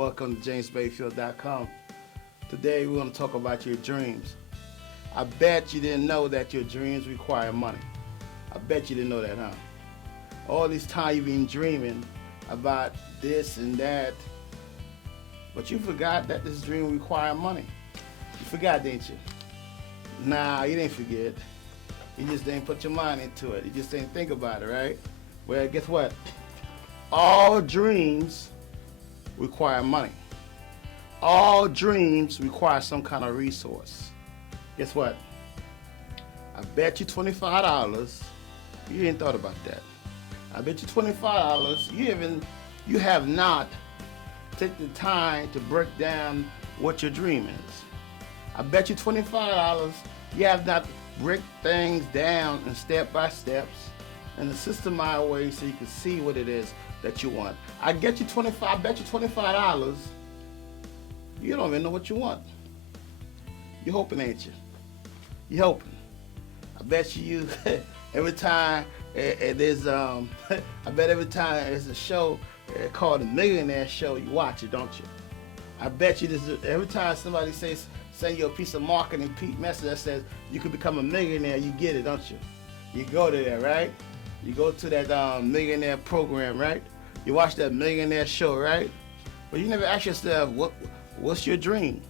Welcome to JamesBayfield.com. Today we're going to talk about your dreams. I bet you didn't know that your dreams require money. I bet you didn't know that, huh? All this time you've been dreaming about this and that, but you forgot that this dream required money. You forgot, didn't you? Nah, you didn't forget. You just didn't put your mind into it. You just didn't think about it, right? Well, guess what? All dreams require money. All dreams require some kind of resource. Guess what? I bet you $25. You ain't thought about that. I bet you $25. You have not taken the time to break down what your dream is. I bet you $25. You have not break things down in step by steps in a systemized way so you can see what it is that you want. I bet you $25. You don't even know what you want. You're hoping, ain't you? You're hoping. I bet you every time there's I bet every time there's a show called The Millionaire Show, you watch it, don't you? I bet you every time somebody send you a piece of marketing message that says you could become a millionaire, you get it, don't you? You go to that, right? You go to that millionaire program, right? You watch that millionaire show, right? But you never ask yourself, what's your dream?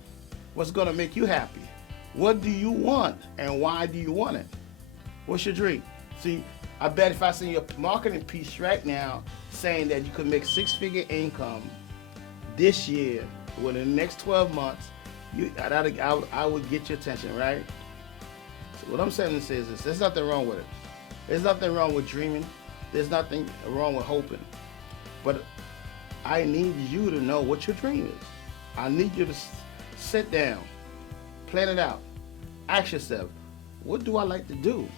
What's gonna make you happy? What do you want and why do you want it? What's your dream? See, I bet if I send you a marketing piece right now saying that you could make six-figure income this year within the next 12 months, I would get your attention, right? So what I'm saying is this: there's nothing wrong with it. There's nothing wrong with dreaming. There's nothing wrong with hoping. But I need you to know what your dream is. I need you to sit down, plan it out. Ask yourself, what do I like to do?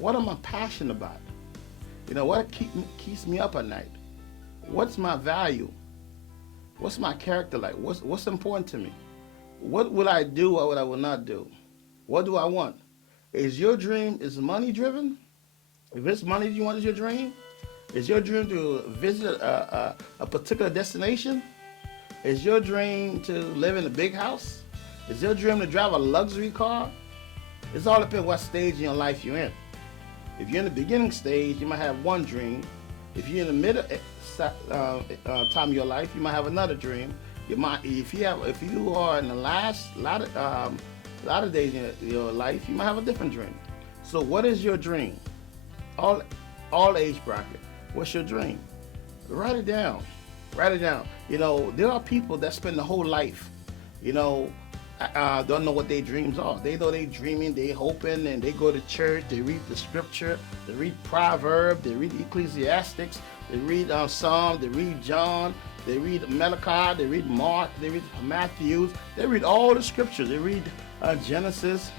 What am I passionate about? You know, what keeps me up at night? What's my value? What's my character like? What's important to me? What will I do or what I will not do? What do I want? Is your dream money driven? If it's money you want is your dream, is your dream to visit a particular destination? Is your dream to live in a big house? Is your dream to drive a luxury car? It's all depends what stage in your life you're in. If you're in the beginning stage, you might have one dream. If you're in the middle time of your life, you might have another dream. If you are in the last lot of days in your life, you might have a different dream. So, what is your dream? All age bracket. What's your dream? Write it down. Write it down. You know, there are people that spend the whole life, don't know what their dreams are. They know they dreaming, they hoping, and they go to church, they read the scripture, they read Proverbs, they read Ecclesiastics, they read Psalm, they read John, they read Malachi, they read Mark, they read Matthew, they read all the scriptures, they read Genesis,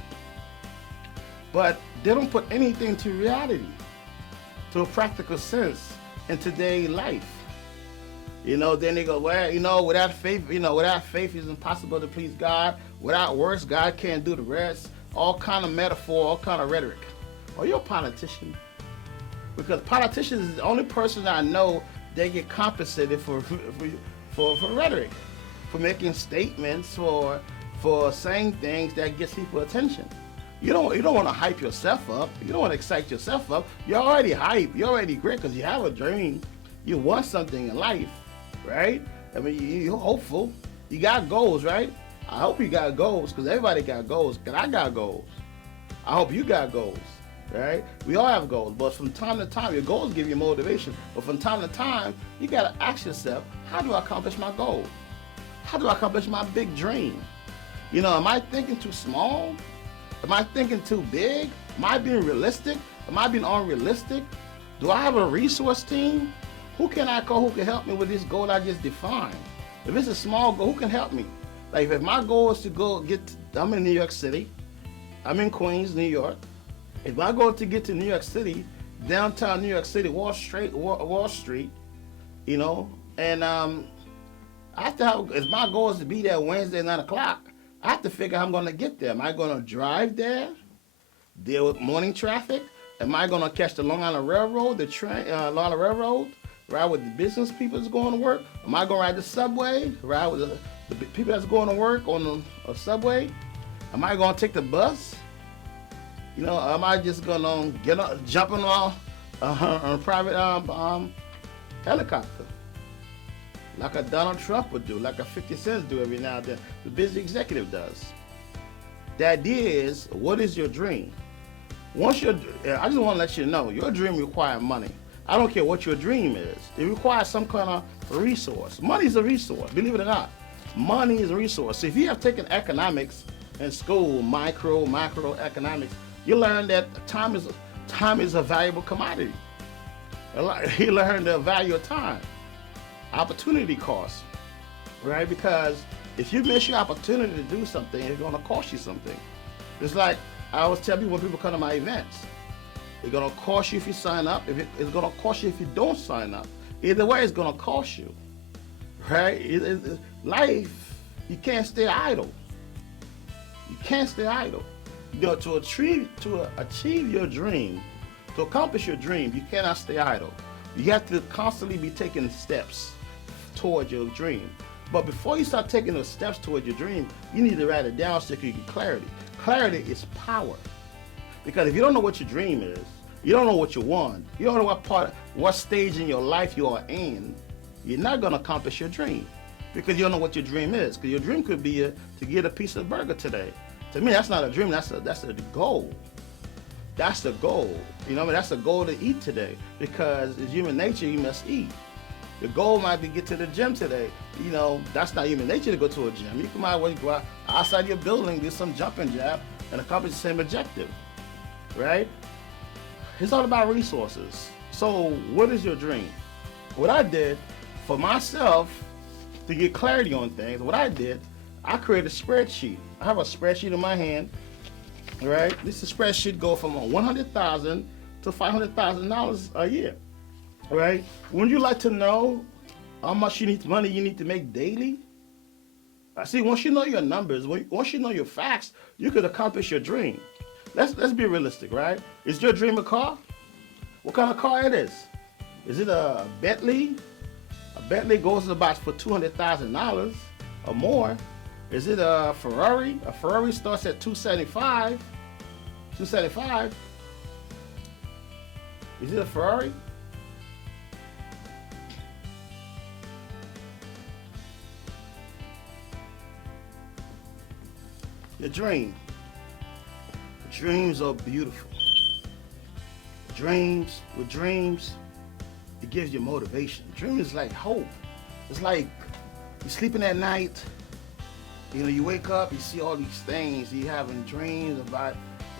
but they don't put anything to reality, to a practical sense in today's life. Then they go, well, without faith it's impossible to please God. Without works, God can't do the rest. All kind of metaphor, all kind of rhetoric. Are you a politician? Because politicians is the only person I know that get compensated for rhetoric, for making statements, for saying things that gets people attention. You don't want to hype yourself up. You don't want to excite yourself up. You're already hype. You're already great because you have a dream. You want something in life, right? I mean, you're hopeful. You got goals, right? I hope you got goals because everybody got goals. Because I got goals. I hope you got goals, right? We all have goals. But from time to time, your goals give you motivation. But from time to time, you got to ask yourself, how do I accomplish my goal? How do I accomplish my big dream? Am I thinking too small? Am I thinking too big? Am I being realistic? Am I being unrealistic? Do I have a resource team? Who can I call who can help me with this goal I just defined? If it's a small goal, who can help me? Like if my goal is to I'm in New York City. I'm in Queens, New York. If my goal is to get to New York City, downtown New York City, Wall Street, and I have to have, if my goal is to be there Wednesday at 9 o'clock, I have to figure how I'm going to get there. Am I going to drive there, deal with morning traffic? Am I going to catch the Long Island Railroad, the train, Long Island Railroad, Ride with the business people that's going to work? Am I going to ride the subway? Ride with the people that's going to work on a subway? Am I going to take the bus? Am I just going to jumping on a private helicopter? Like a Donald Trump would do, like a 50 Cent do every now and then. The busy executive does. The idea is, what is your dream? I just want to let you know, your dream requires money. I don't care what your dream is. It requires some kind of resource. Money is a resource, believe it or not. Money is a resource. So if you have taken economics in school, macroeconomics, you learn that time is a valuable commodity. You learn the value of time. Opportunity cost, right? Because if you miss your opportunity to do something, it's going to cost you something. It's like I always tell people when people come to my events, it's going to cost you if you sign up. It's going to cost you if you don't sign up. Either way, it's going to cost you, right? Life, you can't stay idle. You can't stay idle. To achieve your dream, to accomplish your dream, you cannot stay idle. You have to constantly be taking steps towards your dream. But before you start taking those steps towards your dream, you need to write it down so you can get clarity. Clarity is power. Because if you don't know what your dream is, you don't know what you want, you don't know what stage in your life you are in, you're not going to accomplish your dream. Because you don't know what your dream is. Because your dream could be to get a piece of burger today. To me, that's not a dream, that's a goal. That's the goal. That's the goal to eat today. Because it's human nature, you must eat. The goal might be get to the gym today. That's not human nature to go to a gym. You might well go outside your building, do some jumping jack, and accomplish the same objective, right? It's all about resources. So what is your dream? What I did for myself to get clarity on things, I created a spreadsheet. I have a spreadsheet in my hand, right? This spreadsheet go from $100,000 to $500,000 a year, right? Wouldn't you like to know how much money you need to make daily? I see. Once you know your numbers, once you know your facts, you could accomplish your dream. Let's be realistic, right? Is your dream a car? What kind of car it is? Is it a Bentley? A Bentley goes about for $200,000 or more. Is it a Ferrari? A Ferrari starts at $275. $275. Is it a Ferrari? Your dream. Dreams are beautiful. With dreams, it gives you motivation. Dream is like hope. It's like you're sleeping at night, you wake up, you see all these things, you're having dreams about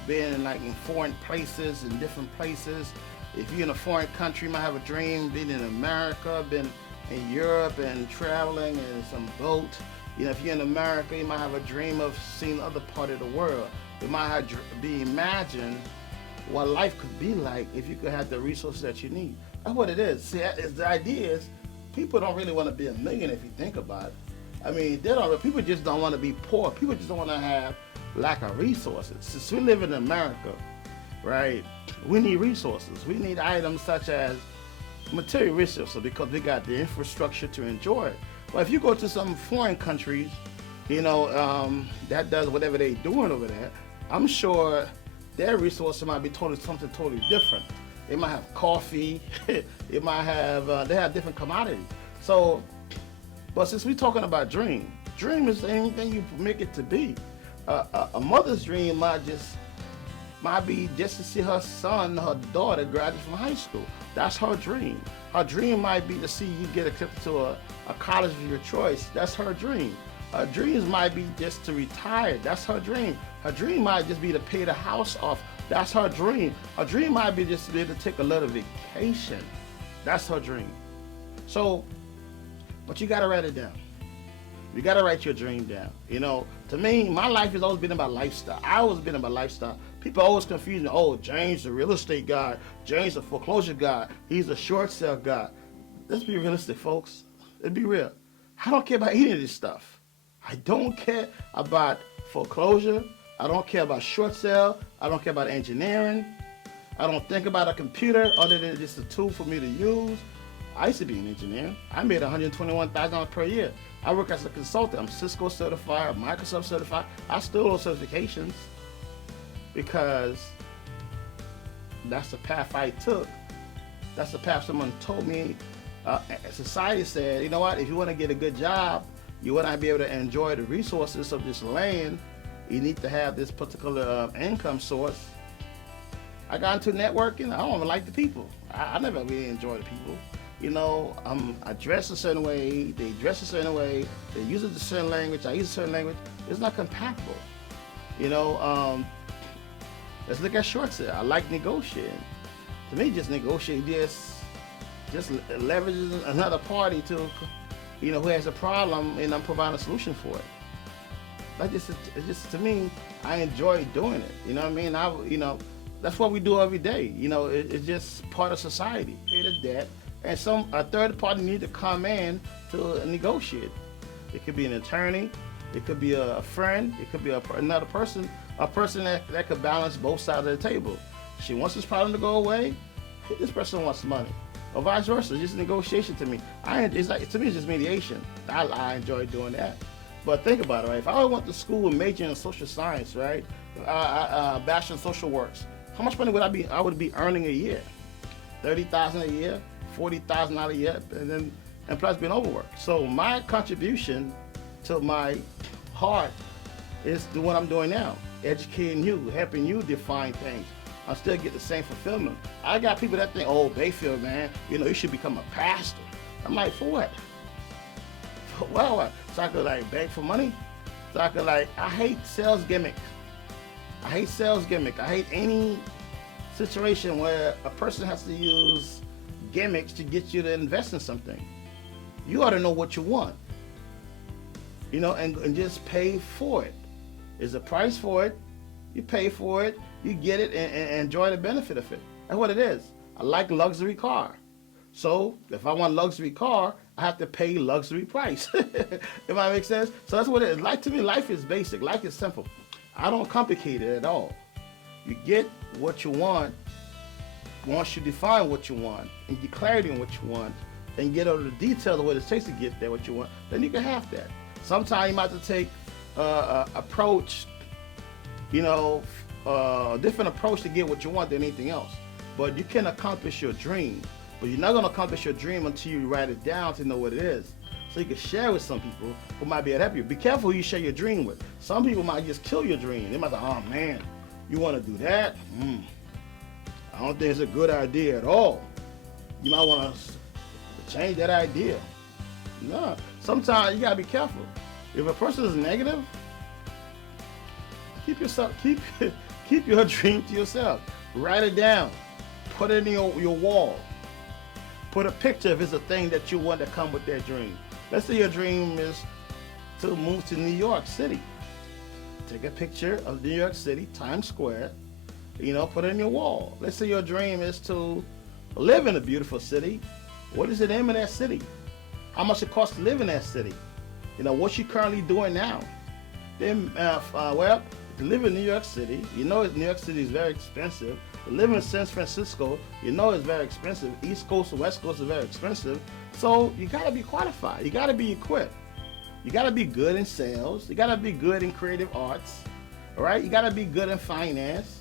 being in foreign places, in different places. If you're in a foreign country, you might have a dream being in America, been in Europe and traveling in some boat. If you're in America, you might have a dream of seeing other part of the world. You might have imagine what life could be like if you could have the resources that you need. That's what it is. See, the idea is people don't really want to be a millionaire if you think about it. I mean, people just don't want to be poor. People just don't want to have lack of resources. Since we live in America, right, we need resources. We need items such as material resources because we got the infrastructure to enjoy it. But if you go to some foreign countries, that does whatever they're doing over there, I'm sure their resources might be something totally different. They might have coffee. They have different commodities. So, but since we're talking about dream is anything you make it to be. A mother's dream might be just to see her son, her daughter graduate from high school. That's her dream. Her dream might be to see you get accepted to a college of your choice. That's her dream. Her dreams might be just to retire. That's her dream. Her dream might just be to pay the house off. That's her dream. Her dream might be just to be able to take a little vacation. That's her dream. So, but you got to write it down. You got to write your dream down. To me, my life has always been about lifestyle. I always been about lifestyle. People always confuse me. Oh, James the real estate guy. James the foreclosure guy. He's a short sale guy. Let's be realistic, folks. Let's be real. I don't care about any of this stuff. I don't care about foreclosure. I don't care about short sale. I don't care about engineering. I don't think about a computer other than just a tool for me to use. I used to be an engineer. I made $121,000 per year. I work as a consultant. I'm Cisco certified, Microsoft certified. I still those certifications because that's the path I took. That's the path someone told me. Society said, you know what, if you want to get a good job, you want to be able to enjoy the resources of this land, you need to have this particular income source. I got into networking. I don't even like the people. I never really enjoy the people. You know, I dress a certain way, they dress a certain way, they use a certain language, I use a certain language. It's not compatible. You know, let's look at short sale. I like negotiating. To me, just negotiate just leverages another party to, you know, who has a problem, and I'm providing a solution for it. It's just to me, I enjoy doing it. You know what I mean? You know, that's what we do every day. You know, it's just part of society. Pay the debt, and a third party need to come in to negotiate. It could be an attorney, it could be a friend, it could be another person, a person that could balance both sides of the table. She wants this problem to go away. This person wants money, or vice versa. It's just negotiation to me. To me, it's just mediation. I enjoy doing that. But think about it, right? If I went to school and majoring in social science, right, bachelor in social works, how much money would I would be earning a year? $30,000 a year, $40,000 a year, and plus being overworked. So my contribution to my heart is doing what I'm doing now, educating you, helping you define things. I still get the same fulfillment. I got people that think, oh, Bayfield, man, you know, you should become a pastor. I'm like, for what? For what? So I could like beg for money? So I could I hate sales gimmicks. I hate sales gimmick. I hate any situation where a person has to use gimmicks to get you to invest in something. You ought to know what you want, you know, and just pay for it. There's a price for it. You pay for it, you get it, and enjoy the benefit of it. That's what it is. I like luxury car. So if I want luxury car, I have to pay luxury price. If that makes sense? So that's what it is. To me, life is basic. Life is simple. I don't complicate it at all. You get what you want once you define what you want and get clarity on what you want and get over the details of what it takes to get there, what you want, then you can have that. Sometimes you might have to take approach, you know, a different approach to get what you want than anything else. But you can accomplish your dream. But you're not going to accomplish your dream until you write it down to know what it is. So you can share with some people who might be able to help you. Be careful who you share your dream with. Some people might just kill your dream. They might say, oh man, you want to do that? I don't think it's a good idea at all. You might want to change that idea. No, sometimes you got to be careful. If a person is negative, keep your dream to yourself. Write it down. Put it in your wall. Put a picture if it's a thing that you want to come with that dream. Let's say your dream is to move to New York City. Take a picture of New York City, Times Square, you know, put it in your wall. Let's say your dream is to live in a beautiful city. What is the name of that city? How much it costs to live in that city? You know, what you currently doing now? Then, well, to live in New York City, you know New York City is very expensive. To live in San Francisco, you know it's very expensive. East Coast or West Coast is very expensive. So you gotta be qualified. You gotta be equipped. You gotta be good in sales. You gotta be good in creative arts. All right? You gotta be good in finance.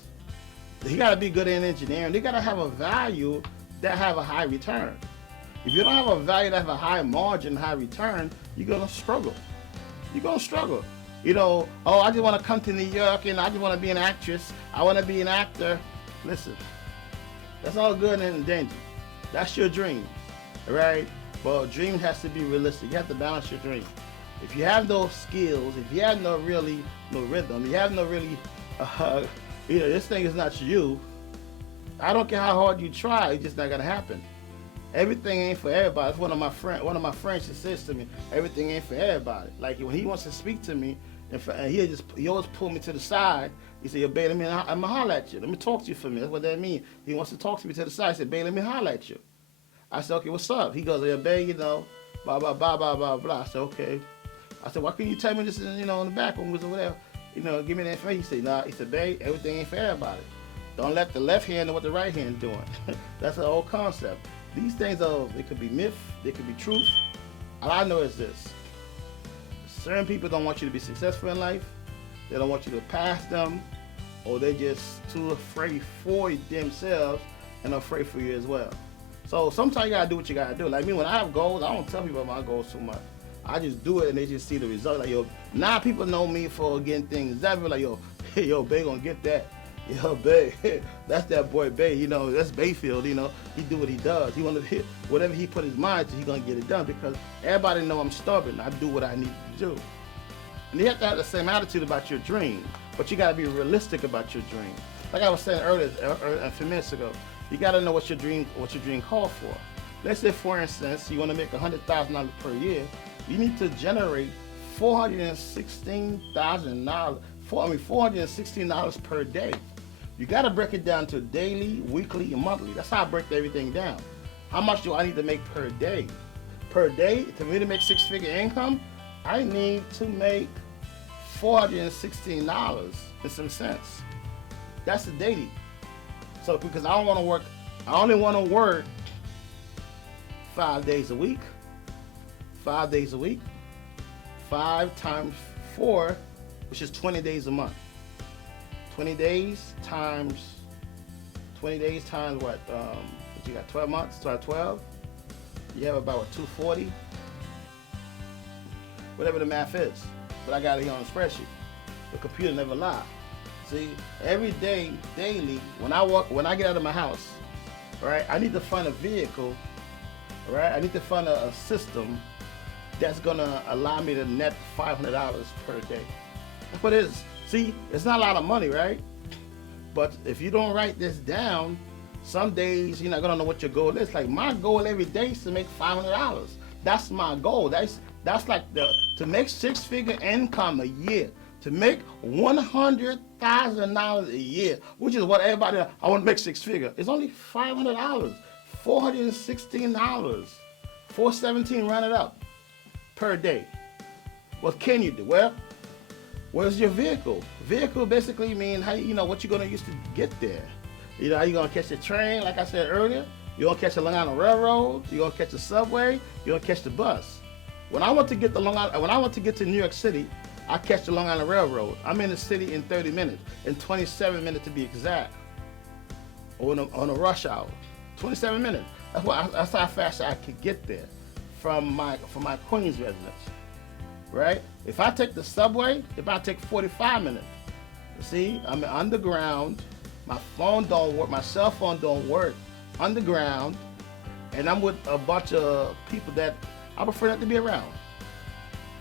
You gotta be good in engineering. You gotta have a value that have a high return. If you don't have a value that have a high margin, high return, you're gonna struggle. You're gonna struggle. You know, oh, I just want to come to New York and I just want to be an actress. I want to be an actor. Listen, that's all good and dandy. That's your dream, all right? But a dream has to be realistic. You have to balance your dream. If you have no skills, if you have no rhythm, you have no really, you know, this thing is not you. I don't care how hard you try, it's just not gonna happen. Everything ain't for everybody. That's one of my friends that says to me, everything ain't for everybody. Like when he wants to speak to me, and he always pull me to the side. He said, yo, babe, I'm gonna holler at you. Let me talk to you for a minute. That's what that means. He wants to talk to me to the side. He said, babe, let me holler at you. I said, okay, what's up? He goes, yeah, babe, you know, blah, blah, blah, blah, blah, blah. I said, okay. I said, why can't you tell me this, you know, in the back room or whatever? You know, give me that information. He said, nah. He said, babe, everything ain't for everybody. Don't let the left hand know what the right hand doing. That's the whole concept. These things are, they could be myth, they could be truth. All I know is this: certain people don't want you to be successful in life. They don't want you to pass them, or they're just too afraid for themselves and afraid for you as well. So sometimes you gotta do what you gotta do. Like me, when I have goals, I don't tell people about my goals too much. I just do it and they just see the result. Like, yo, now people know me for getting things done. Like, yo, yo, Bay gonna get that. Yo, Bay, that's that boy Bay. You know, that's Bayfield. You know, he do what he does. He wanna hit whatever he put his mind to. He gonna get it done because everybody know I'm stubborn. I do what I need to do. And you have to have the same attitude about your dream, but you gotta be realistic about your dream. Like I was saying earlier, a few minutes ago, you gotta know what your dream calls for. Let's say, for instance, you want to make $100,000 per year. You need to generate $416 per day. You got to break it down to daily, weekly, and monthly. That's how I break everything down. How much do I need to make per day? Per day, for me to make six-figure income, I need to make $416 and some cents. That's the daily. So because I don't want to work, I only want to work 5 days a week. 5 days a week. 5 times 4, which is 20 days a month. 20 days times what? You got 12 months, so 12. You have about what, 240? Whatever the math is. But I got it here on the spreadsheet. The computer never lies. See, every day, daily, when I get out of my house, right, I need to find a vehicle, right? I need to find a system that's gonna allow me to net $500 per day. That's what it is. See, it's not a lot of money, right? But if you don't write this down, some days you're not gonna know what your goal is. Like my goal every day is to make $500. That's my goal. That's like to make six-figure income a year. To make $100,000 a year, which is what everybody, I want to make six-figure. It's only $500, $416, $417, round it up, per day. What can you do? Well, where's your vehicle? Vehicle basically means how what you're gonna use to get there. You know, are you gonna catch the train? Like I said earlier, you're gonna catch the Long Island Railroad. You're gonna catch the subway. You're gonna catch the bus. When I want to get to New York City, I catch the Long Island Railroad. I'm in the city in 30 minutes, in 27 minutes to be exact, on a rush hour. 27 minutes. That's how fast I could get there from my Queens residence, right? If I take the subway, it might take 45 minutes. You see, I'm underground. My phone don't work. My cell phone don't work. Underground, and I'm with a bunch of people that I prefer not to be around.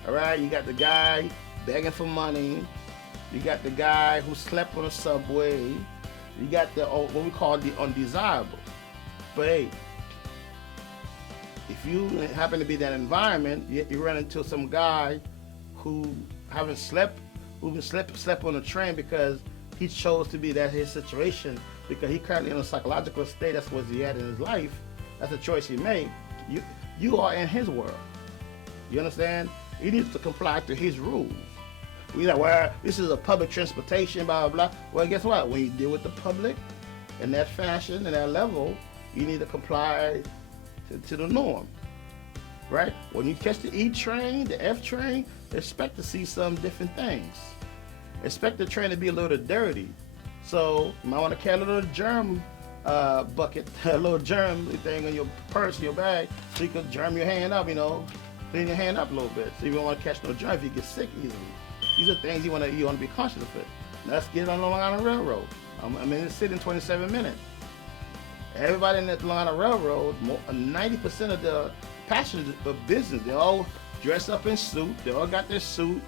All right, you got the guy begging for money. You got the guy who slept on the subway. You got the what we call the undesirable. But hey, if you happen to be in that environment, you run into some guy who slept on the train because he chose to be that his situation, because he currently in a psychological state. That's what he had in his life. That's a choice he made. You are in his world. You understand? He needs to comply to his rules. We like, well, this is a public transportation, blah, blah, blah. Well, guess what? When you deal with the public in that fashion, in that level, you need to comply to the norm, right? When you catch the E train, the F train, expect to see some different things. Expect the train to be a little dirty. So you might want to carry a little germ bucket, a little germ thing in your purse, your bag, so you can germ your hand up, clean your hand up a little bit, so you don't want to catch no germ if you get sick easily. These are things you want to be conscious of it. Let's get on the Long Island Railroad. I'm in the city in 27 minutes. Everybody in that Long Island Railroad, 90% of the passengers of business, they all dress up in suit. They all got their suit.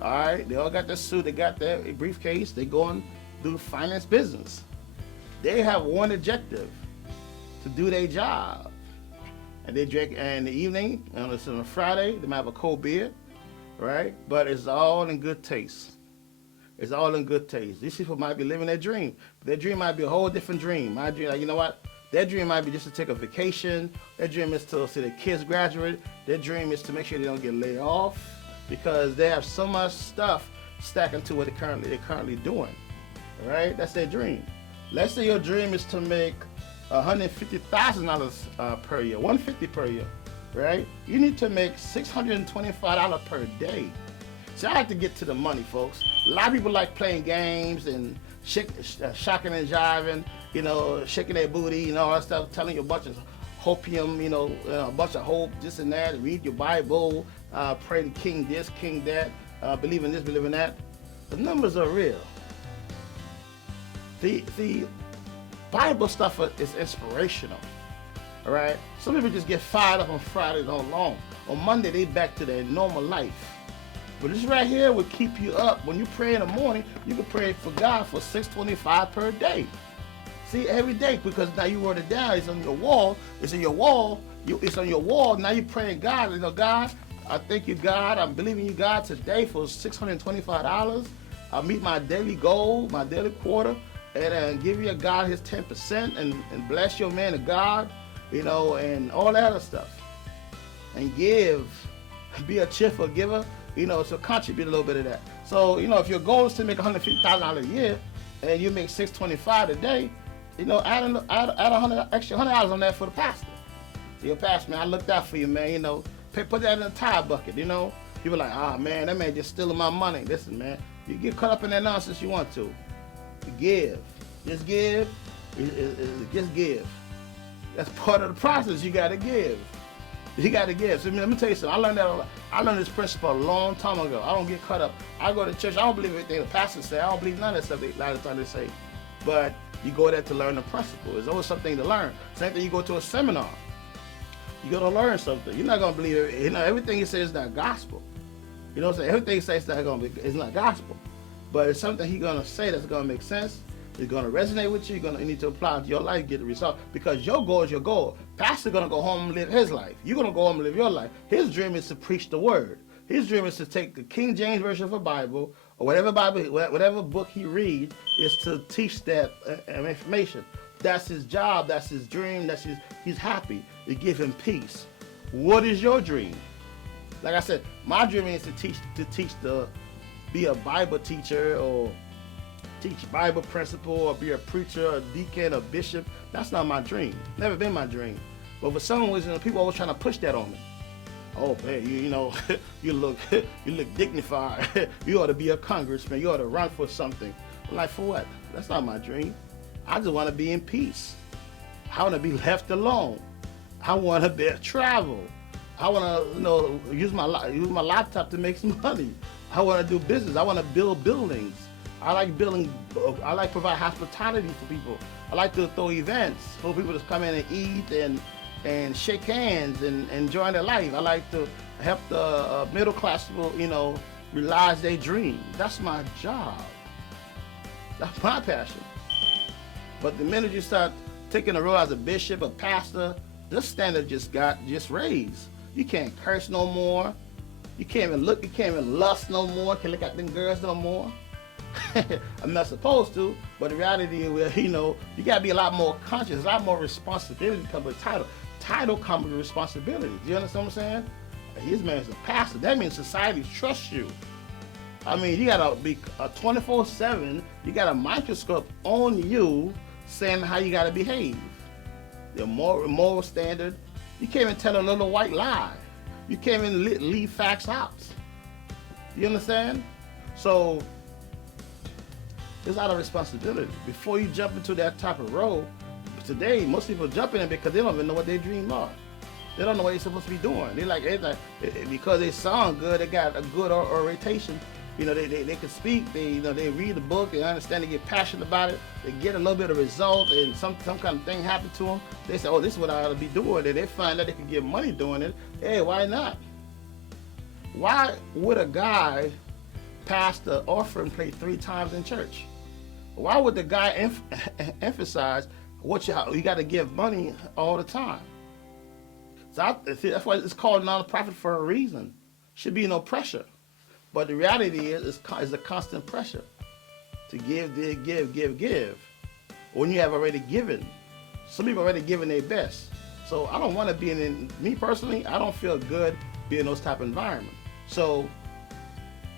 All right, they all got their suit. They got their briefcase. They go and do finance business. They have one objective: to do their job. And they drink in the evening, and it's on a Friday, they might have a cold beer, right? But it's all in good taste. It's all in good taste. These people might be living their dream. But their dream might be a whole different dream. My dream, like, you know what? Their dream might be just to take a vacation. Their dream is to see their kids graduate. Their dream is to make sure they don't get laid off, because they have so much stuff stacking to what they're currently doing. All right? That's their dream. Let's say your dream is to make $150,000 per year, 150 per year, right? You need to make $625 per day. See, I like to get to the money, folks. A lot of people like playing games and shocking and jiving, shaking their booty and all that stuff, telling you a bunch of hopium, a bunch of hope, this and that, read your Bible, pray to King this, King that, believe in this, believe in that. The numbers are real. The Bible stuff is inspirational, all right? Some people just get fired up on Fridays all along. On Monday, they back to their normal life. But this right here will keep you up. When you pray in the morning, you can pray for God for $625 per day. See, every day, because now you wrote it down. It's on your wall. It's in your wall. It's on your wall. Now you're praying God. God, I thank you, God. I'm believing you, God, today for $625. I'll meet my daily goal, my daily quarter, and give you God his 10% and bless your man of God, and all that other stuff. And give. Be a cheerful giver. So contribute a little bit of that. So, if your goal is to make $150,000 a year and you make $625 a day, add extra $100 on that for the pastor. So your pastor, man, I looked out for you, man, put that in the tire bucket, People like, man, that man just stealing my money. Listen, man, you get caught up in that nonsense you want to. Give. Just give. Just give. That's part of the process. You got to give. You got to give. So let me tell you something. I learned this principle a long time ago. I don't get caught up. I go to church. I don't believe everything the pastor say. I don't believe none of that stuff a lot of times they say. But you go there to learn the principle. There's always something to learn. Same thing. You go to a seminar. You got to learn something. You're not gonna believe it. Everything he says is not gospel. You know what I'm saying? Everything he says is not gospel. But it's something he's gonna say that's gonna make sense. It's gonna resonate with you. You need to apply it to your life, get the result. Because your goal is your goal. Pastor's gonna go home and live his life. You're gonna go home and live your life. His dream is to preach the word. His dream is to take the King James version of the Bible or whatever book he reads, is to teach that information. That's his job. That's his dream. He's happy. To give him peace. What is your dream? Like I said, my dream is to be a Bible teacher or teach Bible principle or be a preacher, a deacon, a bishop. That's not my dream. Never been my dream. But for some reason, people always trying to push that on me. Oh, man, you look dignified. You ought to be a congressman. You ought to run for something. I'm like, for what? That's not my dream. I just want to be in peace. I want to be left alone. I want to travel. I want to, use my laptop to make some money. I want to do business. I want to build buildings. I like provide hospitality for people. I like to throw events for people to come in and eat and shake hands and enjoy their life. I like to help the middle class people, realize their dreams. That's my job. That's my passion. But the minute you start taking a role as a bishop, a pastor, this standard just raised. You can't curse no more. You can't even lust no more. Can't look at them girls no more. I'm not supposed to, but the reality is, you gotta be a lot more conscious, a lot more responsibility comes with title. Title comes with responsibility. Do you understand what I'm saying? His man is a pastor. That means society trusts you. I mean, you gotta be 24/7. You got a microscope on you saying how you gotta behave. Your moral standard. You can't even tell a little white lie. You can't even leave facts out. You understand? So it's out of responsibility. Before you jump into that type of role, today most people jump in it because they don't even know what their dreams are. They don't know what they're supposed to be doing. Because they sound good, they got a good orientation. They can speak. They read the book. They understand. They get passionate about it. They get a little bit of result, and some kind of thing happen to them. They say, "Oh, this is what I ought to be doing." And they find out they can get money doing it. Hey, why not? Why would a guy pass the offering plate 3 times in church? Why would the guy emphasize you got to give money all the time? So that's why it's called nonprofit for a reason. Should be no pressure. But the reality is a constant pressure to give. When you have already given. Some people already given their best. So I don't want to be me personally, I don't feel good being in those type of environments. So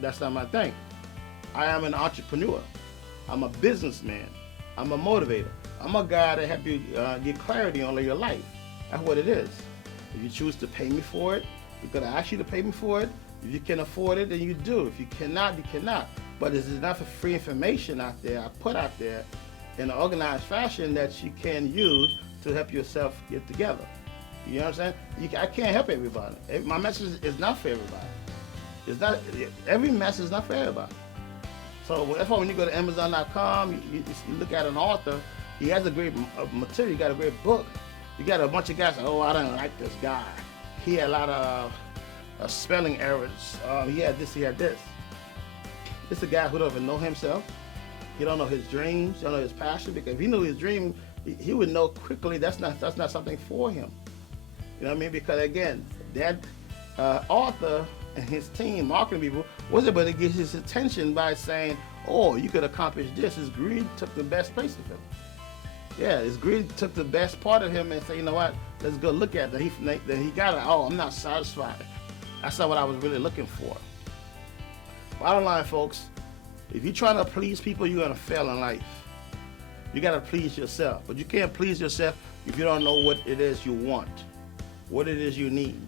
that's not my thing. I am an entrepreneur. I'm a businessman. I'm a motivator. I'm a guy that help you get clarity on your life. That's what it is. If you choose to pay me for it, we're gonna ask you to pay me for it. If you can afford it, then you do. If you cannot, you cannot. But there's enough free information out there, I put out there in an organized fashion that you can use to help yourself get together. You know what I'm saying? I can't help everybody. My message is not for everybody. It's not, every message is not for everybody. So that's why when you go to Amazon.com, you look at an author, he has a great material, he got a great book. You got a bunch of guys, oh, I don't like this guy. He had a lot of spelling errors. He had this, he had this. It's a guy who don't even know himself. He don't know his dreams, he don't know his passion, because if he knew his dream, he would know quickly that's not something for him. You know what I mean? Because again, that author and his team, marketing people, was able to get his attention by saying, oh, you could accomplish this. His greed took the best place of him. Yeah, his greed took the best part of him and said, you know what, let's go look at that. Then he got it, oh, I'm not satisfied. That's not what I was really looking for. Bottom line, folks, if you're trying to please people, you're gonna fail in life. You gotta please yourself, but you can't please yourself if you don't know what it is you want, what it is you need,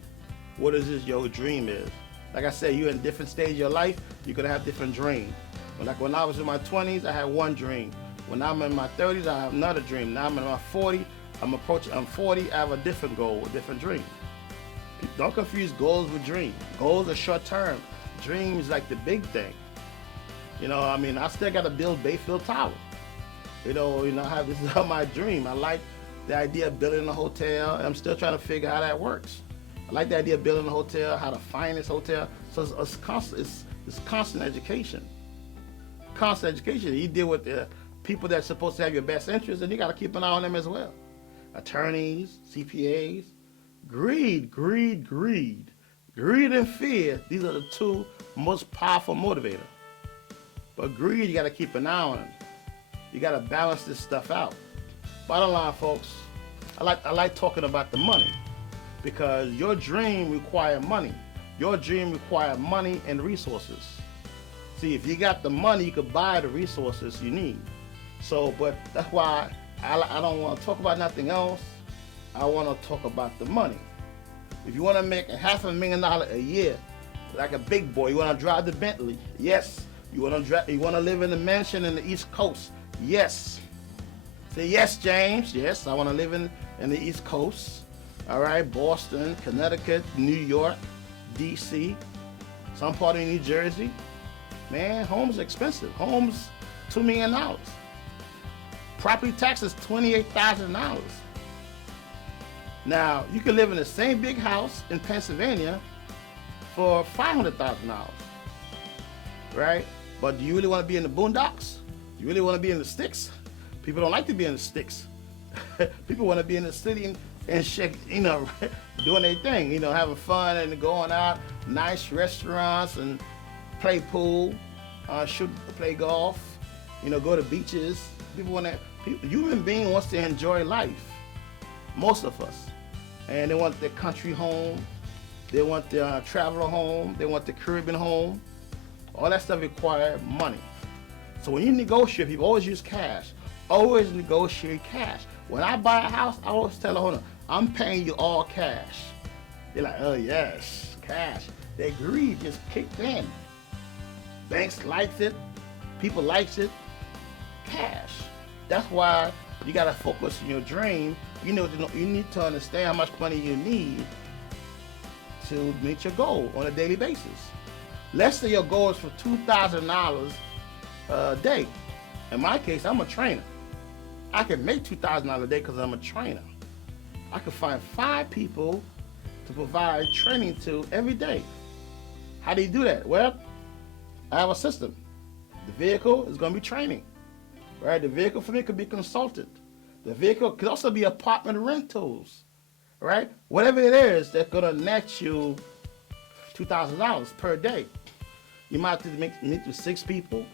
what it is your dream is. Like I said, you're in different stages of your life, you're gonna have different dreams. Like when I was in my 20s, I had one dream. When I'm in my 30s, I have another dream. Now I'm in my 40s, I'm 40, I have a different goal, a different dream. Don't confuse goals with dreams. Goals are short term. Dreams like the big thing. You know, I mean, I still got to build Bayfield Tower. You know, this is my dream. I like the idea of building a hotel. I'm still trying to figure out how that works. I like the idea of building a hotel, how to find this hotel. So it's constant education. Constant education. You deal with the people that's supposed to have your best interest, and you got to keep an eye on them as well. Attorneys, CPAs, greed, and fear. These are the two most powerful motivators. But greed, you got to keep an eye on them. You got to balance this stuff out. Bottom line, folks, I like talking about the money, because your dream requires money. Your dream requires money and resources. See, if you got the money, you could buy the resources you need. So, but that's why I don't want to talk about nothing else. I want to talk about the money. If you want to make $500,000 a year, like a big boy, you want to drive the Bentley, yes. You want to live in a mansion in the East Coast, yes. Say yes, James. Yes, I want to live in the East Coast. All right, Boston, Connecticut, New York, D.C., some part of New Jersey. Man, homes are expensive. Homes, $2 million. Property taxes, $28,000. Now, you can live in the same big house in Pennsylvania for $500,000, right? But do you really want to be in the boondocks? Do you really want to be in the sticks? People don't like to be in the sticks. People want to be in the city and shake, doing their thing, having fun and going out, nice restaurants and play pool, play golf, go to beaches. Human being wants to enjoy life, most of us. And they want their country home, they want their traveler home, they want the Caribbean home. All that stuff requires money. So when you negotiate, people always use cash. Always negotiate cash. When I buy a house, I always tell the owner, I'm paying you all cash. They're like, oh yes, cash. Their greed just kicked in. Banks likes it, people likes it, cash. That's why you gotta focus on your dream. You need to understand how much money you need to meet your goal on a daily basis. Let's say your goal is for $2,000 a day. In my case, I'm a trainer. I can make $2,000 a day because I'm a trainer. I can find 5 people to provide training to every day. How do you do that? Well, I have a system. The vehicle is going to be training. Right? The vehicle for me could be consultant. The vehicle could also be apartment rentals. Right? Whatever it is that's going to net you $2,000 per day. You might have to meet with 6 people.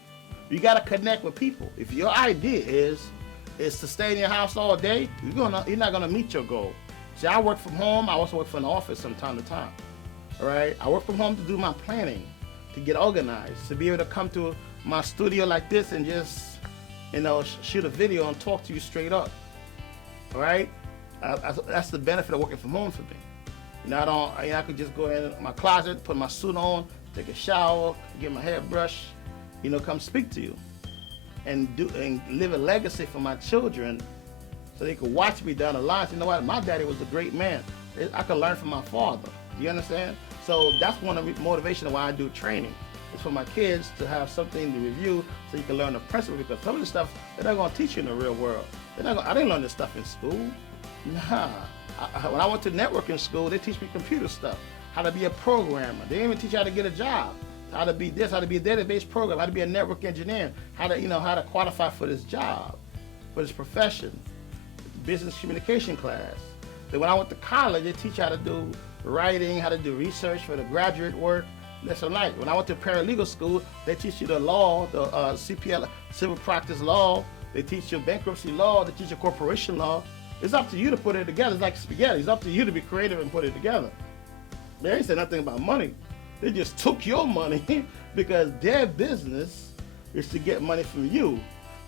You got to connect with people. If your idea is to stay in your house all day, you're not going to meet your goal. See, I work from home. I also work from an office from time to time. All right? I work from home to do my planning, to get organized, to be able to come to my studio like this and just shoot a video and talk to you straight up. All right, that's the benefit of working from home for me. I could just go in my closet, put my suit on, take a shower, get my hair brushed, come speak to you, and live a legacy for my children, so they could watch me down the line. So, you know what? My daddy was a great man. I could learn from my father. You understand? So that's one of the motivation why I do training. It's for my kids to have something to review, so you can learn the principle. Because some of the stuff they're not going to teach you in the real world. I didn't learn this stuff in school. Nah. When I went to networking school, they teach me computer stuff, how to be a programmer. They didn't even teach you how to get a job, how to be this, how to be a database programmer, how to be a network engineer, how to qualify for this job, for this profession. Business communication class. Then when I went to college, they teach you how to do writing, how to do research for the graduate work. That's like when I went to paralegal school, they teach you the law, the CPL, civil practice law. They teach you bankruptcy law. They teach you corporation law. It's up to you to put it together. It's like spaghetti. It's up to you to be creative and put it together. They ain't said nothing about money. They just took your money because their business is to get money from you.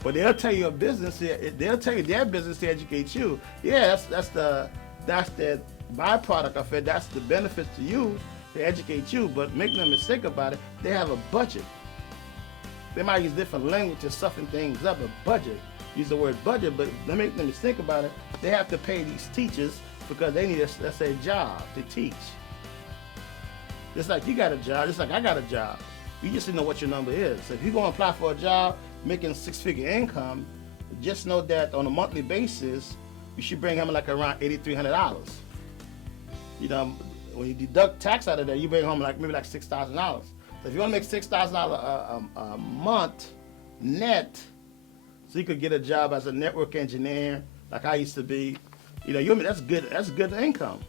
But they'll tell you they'll tell you their business to educate you. Yeah, that's the byproduct of it. That's the benefit to you, to educate you. But make no mistake about it, they have a budget. They might use different language to soften things up, a budget. Use the word budget, but don't make no mistake about it, they have to pay these teachers because they need that's their job to teach. Just like you got a job, just like I got a job. You just need to know what your number is. So if you're going to apply for a job making six-figure income, just know that on a monthly basis, you should bring home like around $8,300. When you deduct tax out of there, you bring home maybe $6,000. So if you want to make $6,000 a month net, so you could get a job as a network engineer, like I used to be, that's good. That's good income.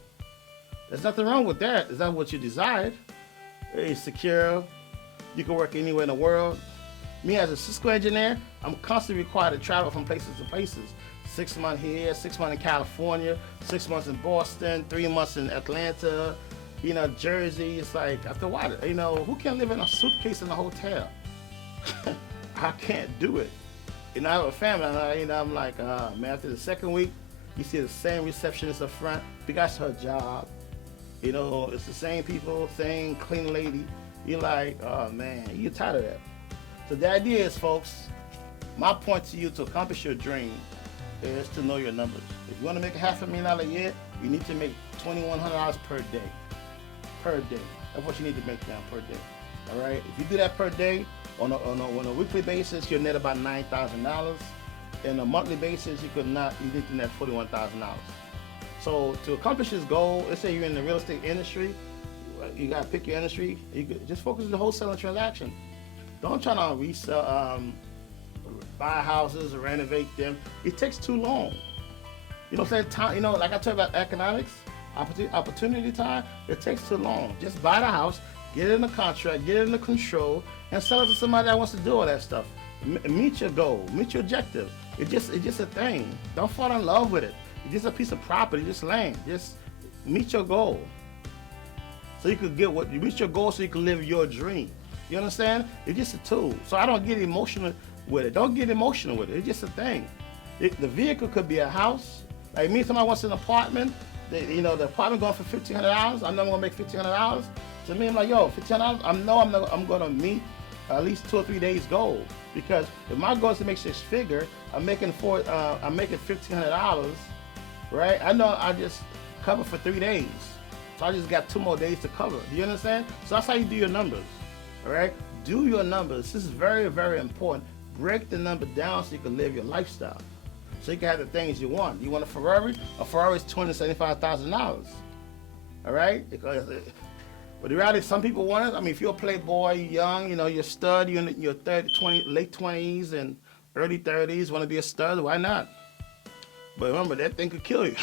There's nothing wrong with that. Is that what you desired? It's secure. You can work anywhere in the world. Me as a Cisco engineer, I'm constantly required to travel from places to places. 6 months here, 6 months in California, 6 months in Boston, 3 months in Atlanta, Jersey. It's like, after what? Who can live in a suitcase in a hotel? I can't do it. I have a family, and I'm like, man, after the second week, you see the same receptionist up front, because that's her job. It's the same people, same clean lady. You're like, oh man, you're tired of that. So the idea is, folks, my point to you to accomplish your dream is to know your numbers. If you want to make $500,000 a year, you need to make $2,100 per day. Per day. That's what you need to make now per day. All right? If you do that per day, on a weekly basis, you'll net about $9,000. On a monthly basis, you need to net $41,000. So to accomplish this goal, let's say you're in the real estate industry, you gotta pick your industry. You could just focus on the wholesale and transaction. Don't try to resell, buy houses or renovate them. It takes too long. You know what I'm saying? Time, like I talked about economics, opportunity time. It takes too long. Just buy the house, get it in the contract, get it in the control, and sell it to somebody that wants to do all that stuff. Meet your goal, meet your objective. It's just a thing. Don't fall in love with it. It's just a piece of property, just land. Just meet your goal. So you could meet your goal so you can live your dream. You understand? It's just a tool. So I don't get emotional with it. Don't get emotional with it. It's just a thing. The vehicle could be a house. Like me, somebody wants an apartment. The apartment going for $1,500. I know I'm gonna make $1,500. To me, I'm like, yo, $1,500. I'm gonna meet at least 2 or 3 days goal, because if my goal is to make six figure, I'm making $1,500, right? I know I just cover for 3 days, so I just got 2 more days to cover. Do you understand? So that's how you do your numbers, all right? Do your numbers. This is very, very important. Break the number down so you can live your lifestyle, so you can have the things you want. You want a Ferrari? A Ferrari is $275,000, all right? Because but the reality is, some people want it. I mean, if you're a playboy, young, you're a stud, you're in your late 20s and early 30s, want to be a stud, why not? But remember, that thing could kill you.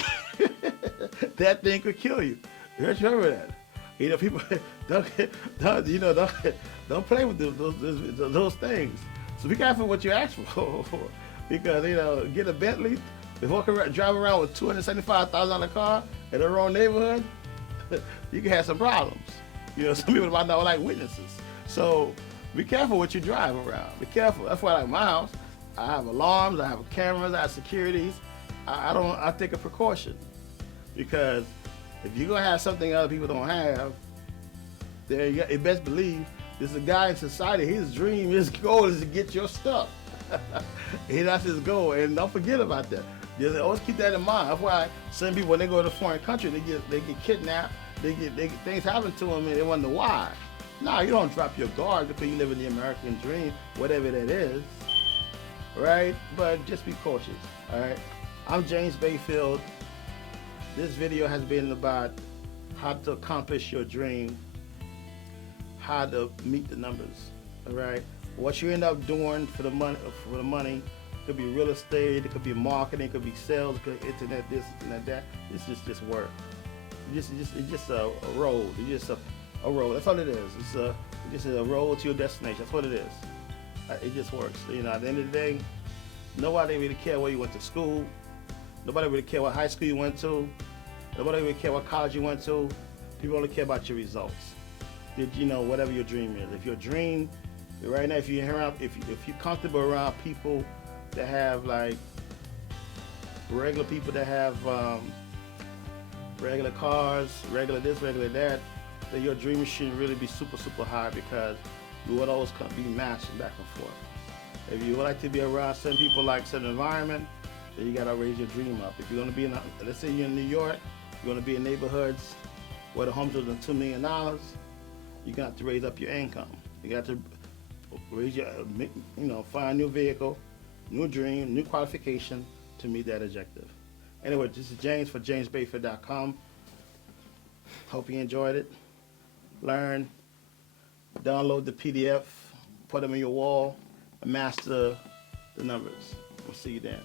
That thing could kill you. You remember that? People don't play with those things. So be careful what you ask for, because get a Bentley, drive around with $275,000 car in the wrong neighborhood, you can have some problems. Some people might not like witnesses. So be careful what you drive around. Be careful. That's why I like my house. I have alarms, I have cameras, I have securities. I take a precaution because if you're gonna have something other people don't have, there you best believe there's a guy in society. His dream, his goal is to get your stuff. That's his goal, and don't forget about that. Just always keep that in mind. That's why some people when they go to a foreign country, they get kidnapped. They get things happen to them, and they wonder why. No, you don't drop your guard because you live in the American dream, whatever that is, right? But just be cautious, all right? I'm James Bayfield. This video has been about how to accomplish your dream, how to meet the numbers, all right? What you end up doing for the money, could be real estate, it could be marketing, it could be sales, it could be internet, this, internet, that. It's just work. It's just a road. It's just a road. That's all it is. It's just a road to your destination. That's what it is. It just works. You know, at the end of the day, nobody really care where you went to school. Nobody really care what high school you went to. Nobody really care what college you went to. People only care about your results. You know, whatever your dream is. If your dream, right now, if you're comfortable around people that have like regular people that have regular cars, regular this, regular that, then your dream shouldn't really be super high because you would always be matching back and forth. If you would like to be around certain people like certain environment, then you gotta raise your dream up. If you're gonna be in, let's say you're in New York, you're gonna be in neighborhoods where the homes are $2 million, you're gonna have to raise up your income. You got to raise your, find a new vehicle, new dream, new qualification to meet that objective. Anyway, this is James for jamesbayfield.com. Hope you enjoyed it. Learn, download the PDF, put them on your wall, and master the numbers. We'll see you then.